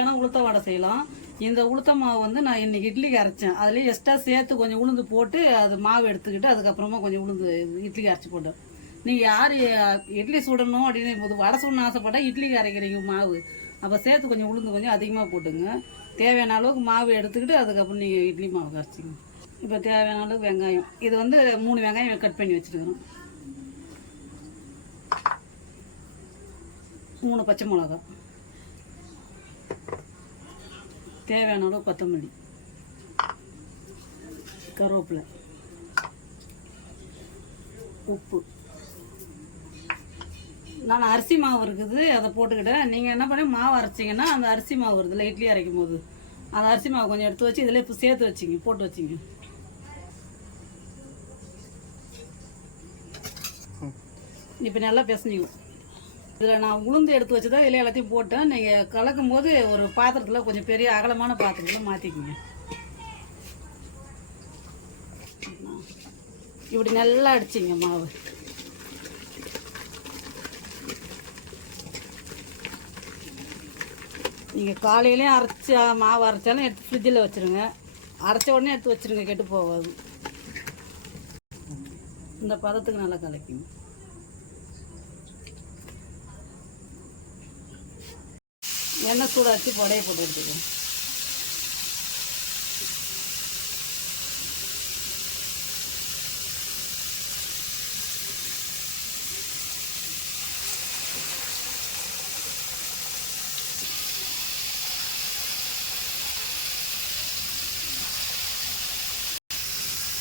ஏன்னா உளுத்த வடை செய்யலாம். இந்த உளுத்த மாவு வந்து நான் இன்னைக்கு இட்லிக்கு அரைச்சேன். அதுலேயே எக்ஸ்ட்ரா சேர்த்து கொஞ்சம் உளுந்து போட்டு அது மாவு எடுத்துக்கிட்டு அதுக்கப்புறமா கொஞ்சம் உளுந்து இட்லிக்கு அரைச்சி போட்டேன். நீங்கள் யார் இட்லி சுடணும் அப்படின்னு போது வடை சுடணும்னு ஆசைப்பட்டால் இட்லிக்கு அரைக்கிறீங்க மாவு, அப்போ சேர்த்து கொஞ்சம் உளுந்து கொஞ்சம் அதிகமாக போட்டுங்க. தேவையான அளவுக்கு மாவு எடுத்துக்கிட்டு அதுக்கப்புறம் நீங்கள் இட்லி மாவு கரைச்சிங்க. இப்போ தேவையான அளவுக்கு வெங்காயம், இது வந்து 3 வெங்காயம் கட் பண்ணி வச்சுருக்கிறோம். 3 பச்சை மிளகா, தேவையான அளவு கொத்தமல்லி, கருவேப்பிலை, உப்பு. நான் அரிசி மாவு இருக்குது அதை போட்டுக்கிட்டேன். நீங்கள் என்ன பண்ணி மாவு அரைச்சிங்கன்னா அந்த அரிசி மாவு வருதுல்ல இட்லி அரைக்கும் போது அந்த அரிசி மாவு கொஞ்சம் எடுத்து வச்சு இதில் இப்போ சேர்த்து வச்சிங்க, போட்டு வச்சிங்க. இப்போ நல்லா பிசைஞ்சிக்கும். இதில் நான் உளுந்து எடுத்து வச்சு தான் இதில் எல்லாத்தையும் போட்டேன். நீங்கள் கலக்கும் போது ஒரு பாத்திரத்தில் கொஞ்சம் பெரிய அகலமான பாத்திரத்தில் மாற்றிக்கிங்க. இப்படி நல்லா அடிச்சிங்க மாவு. நீங்கள் காலையிலையும் அரைச்சி மாவு அரைச்சாலும் எடுத்து ஃப்ரிட்ஜில் வச்சுருங்க. அரைச்ச உடனே எடுத்து வச்சுருங்க, கெட்டு போகாது. இந்த பதத்துக்கு நல்லா கலக்கிங்க. எண்ணெய் சூடாச்சு புடைய போட்டு எடுத்துக்கோங்க.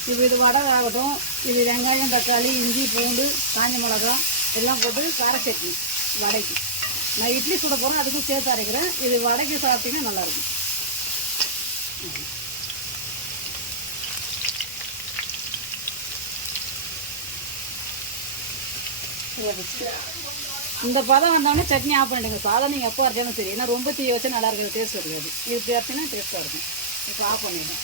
இப்போ இது வடை ஆகட்டும். இது வெங்காயம், தக்காளி, இஞ்சி, பூண்டு, காஞ்ச மிளகா எல்லாம் போட்டு கார சட்னி வடைக்கு. நான் இட்லி சுட போகிறேன், அதுக்கும் சேர்த்து அரைக்கிறேன். இது வடைக்கு சாப்பிட்டீங்கன்னா நல்லாயிருக்கும். இந்த பதம் வந்தோடனே சட்னி ஆஃப் பண்ணிடுங்க. சாதம் நீங்கள் எப்போ அரைச்சாலும் சரி, ஏன்னா ரொம்ப தீ வச்சா நல்லா இருக்கிற டேஸ்ட் இருக்காது. இது சேர்த்துனா டேஸ்ட்டாக இருக்கும். இப்போ ஆஃப் பண்ணிடுங்க.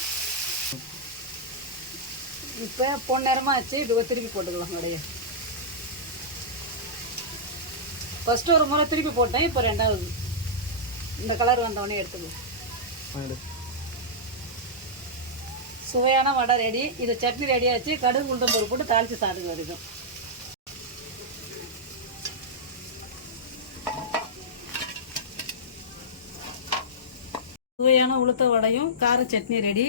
இப்போ பொன்னிறமாக ஆச்சு. இப்போ திருப்பி போட்டுக்கலாம் வடையை. ஃபஸ்ட்டு ஒரு முறை திருப்பி போட்டேன், இப்போ ரெண்டாவது இந்த கலர் வந்தவொடனே எடுத்துக்கலாம். சுவையான வடை ரெடி. இது சட்னி ரெடியாச்சு. கடுகு, உளுந்தம் பருப்பு போட்டு தாளித்து சாப்பிடுங்க வரைக்கும். சுவையான உளுத்த வடையும் கார சட்னி ரெடி.